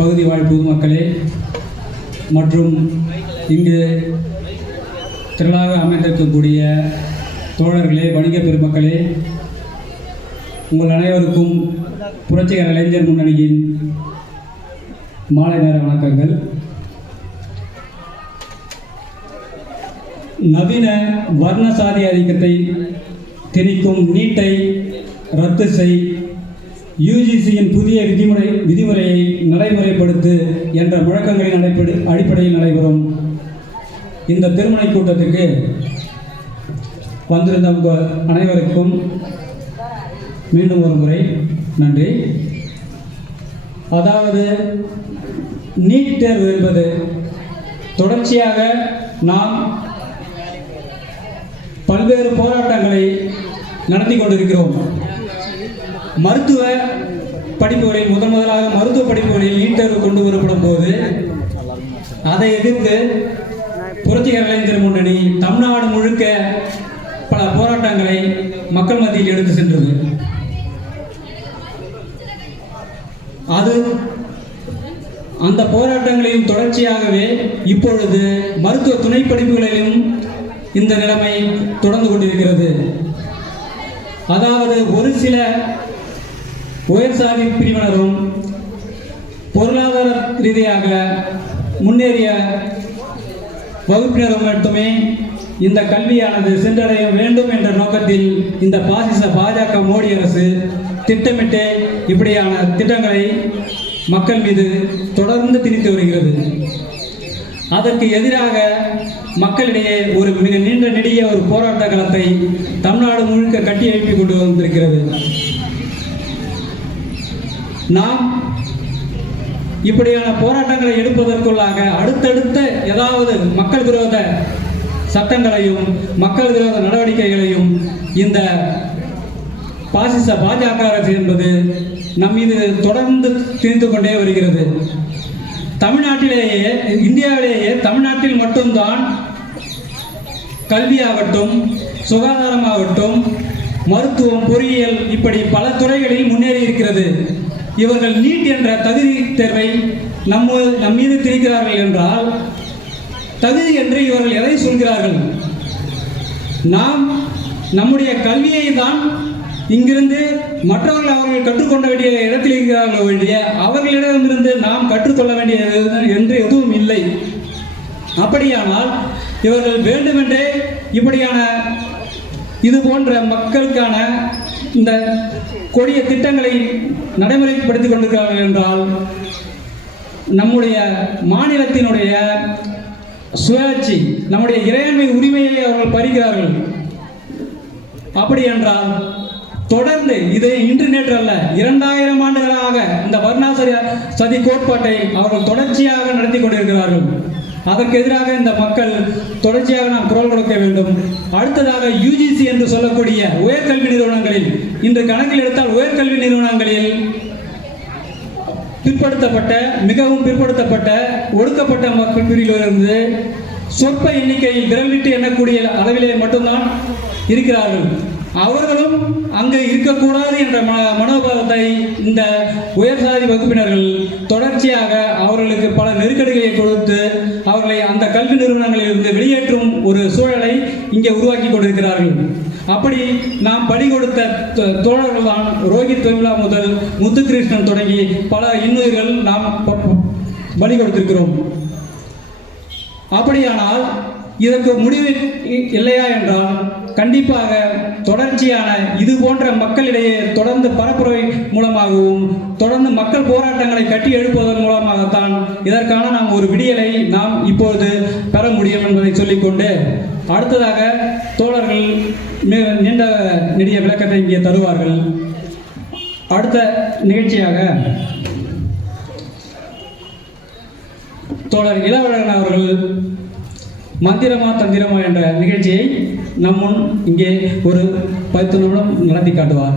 பகுதி வாழ் பொதுமக்களே மற்றும் இங்கு திரளாக அமைந்திருக்கக்கூடிய தோழர்களே, வணிக பெருமக்களே, உங்கள் அனைவருக்கும் புரட்சிகர இளைஞர் முன்னணியின் மாலை நேர வணக்கங்கள். நவீன வர்ண சாதி ஆதிக்கத்தை திணிக்கும் நீட்டை ரத்து செய், யுஜிசியின் புதிய விதிமுறையை நடைமுறைப்படுத்து என்ற முழக்கங்களின் அடிப்படையில் நடைபெறும் இந்த திருமண கூட்டத்திற்கு வந்திருந்த உங்கள் அனைவருக்கும் மீண்டும் ஒரு முறை நன்றி. அதாவது நீட் தேர்வு என்பது தொடர்ச்சியாக நாம் பல்வேறு போராட்டங்களை நடத்தி கொண்டிருக்கிறோம். மருத்துவ படிப்புகளில் முதலாக மருத்துவ படிப்புகளில் நீட் தேர்வு கொண்டு வரப்படும் போது அதை எதிர்த்து புரட்சிகர இளைஞர் முன்னணி தமிழ்நாடு முழுக்க பல போராட்டங்களை மக்கள் மத்தியில் எடுத்து சென்றது. அந்த போராட்டங்களின் தொடர்ச்சியாகவே இப்பொழுது மருத்துவ துணை படிப்புகளிலும் இந்த நிலைமை தொடர்ந்து கொண்டிருக்கிறது. அதாவது ஒரு சில உயர் சாதி பிரிவினரும் பொருளாதார ரீதியாக முன்னேறிய வகுப்பினரும் மட்டுமே இந்த கல்வியானது சென்றடைய வேண்டும் என்ற நோக்கத்தில் இந்த பாஜக மோடி அரசு திட்டமிட்டு இப்படியான திட்டங்களை மக்கள் மீது தொடர்ந்து திணித்து வருகிறது. அதற்கு எதிராக மக்களிடையே ஒரு மிக நீண்ட நெடிய ஒரு போராட்ட களத்தை தமிழ்நாடு முழுக்க கட்டி எழுப்பி கொண்டு வந்திருக்கிறது. நாம் இப்படியான போராட்டங்களை எடுப்பதற்குள்ளாக அடுத்தடுத்த ஏதாவது மக்கள் விரோத சட்டங்களையும் மக்கள் விரோத நடவடிக்கைகளையும் இந்த பாஜக அரசு என்பது நம் மீது தொடர்ந்து திணித்து கொண்டே வருகிறது. தமிழ்நாட்டிலேயே, இந்தியாவிலேயே தமிழ்நாட்டில் மட்டும்தான் கல்வியாகட்டும், சுகாதாரமாகட்டும், மருத்துவம், பொறியியல் இப்படி பல துறைகளில் முன்னேறி இருக்கிறது. இவர்கள் நீட் என்ற தகுதி தேர்வை நம் மீது திணிக்கிறார்கள் என்றால் தகுதி என்று இவர்கள் எதை சொல்கிறார்கள்? நாம் நம்முடைய கல்வியை தான் இங்கிருந்து மற்றவர்கள் அவர்கள் கற்றுக்கொள்ள வேண்டிய இடத்தில் இருக்கிறார்கள் வேண்டிய அவர்களிடமிருந்து நாம் கற்றுக்கொள்ள வேண்டிய என்று எதுவும் இல்லை. அப்படியானால் இவர்கள் வேண்டுமென்றே இப்படியான இது போன்ற மக்களுக்கான இந்த கொடிய திட்டங்களை நடைமுறைப்படுத்திக் கொண்டிருக்கிறார்கள் என்றால் நம்முடைய மாநிலத்தினுடைய சுயாட்சி, நம்முடைய இறையாண்மை உரிமையை அவர்கள் பறிக்கிறார்கள். அப்படி என்றால் தொடர்ந்து இது இன்று நேற்று அல்ல, 2000 ஆண்டுகளாக இந்த வர்ணாசிரிய சதி கோட்பாட்டை அவர்கள் தொடர்ச்சியாக நடத்தி கொண்டிருக்கிறார்கள். அதற்கு எதிராக இந்த மக்கள் தொடர்ச்சியாக நாம் குரல் கொடுக்க வேண்டும். அடுத்ததாக யுஜிசி என்று சொல்லக்கூடிய உயர்கல்வி நிறுவனங்களில் இன்று கணக்கில் எடுத்தால் உயர்கல்வி நிறுவனங்களில் பிற்படுத்தப்பட்ட, மிகவும் பிற்படுத்தப்பட்ட, ஒடுக்கப்பட்ட மக்கள் பிரிவிலிருந்து சொற்ப எண்ணிக்கையில் விரல்விட்டு எண்ணக்கூடிய அளவிலே மட்டும்தான் இருக்கிறார்கள். அவர்களும் அங்கு இருக்கக்கூடாது என்ற மனோபாவத்தை இந்த உயர் சாதி வகுப்பினர்கள் தொடர்ச்சியாக அவர்களுக்கு பல நெருக்கடிகளை கொடுத்து அவர்களை அந்த கல்வி நிறுவனங்களில் இருந்து வெளியேற்றும் ஒரு சூழலை இங்கே உருவாக்கி கொண்டிருக்கிறார்கள். அப்படி நாம் படி கொடுத்த தோழர்கள் தான் ரோஹித் வெமுலா முதல் முத்துகிருஷ்ணன் தொடங்கி பல இன்னுயிர்கள் நாம் பலி கொடுத்திருக்கிறோம். அப்படியானால் இதற்கு முடிவு இல்லையா என்றால் கண்டிப்பாக தொடர்ச்சியான இது போன்ற மக்களிடையே தொடர்ந்து பரப்புரை மூலமாகவும் தொடர்ந்து மக்கள் போராட்டங்களை கட்டி எழுப்புவதன் மூலமாகத்தான் இதற்கான நாம் ஒரு விடியலை நாம் இப்பொழுது பெற முடியும் என்பதை சொல்லிக்கொண்டு அடுத்ததாக தோழர்கள் நீண்ட நெடிய விளக்கத்தை இங்கே தருவார்கள். அடுத்த நிகழ்ச்சியாக தோழர் இளவழகன் அவர்கள் மந்திரமா தந்திரமா என்ற நிகழ்ச்சியை நம் முன் இங்கே ஒரு 10 நிமிடம் நடத்தி காட்டுவார்.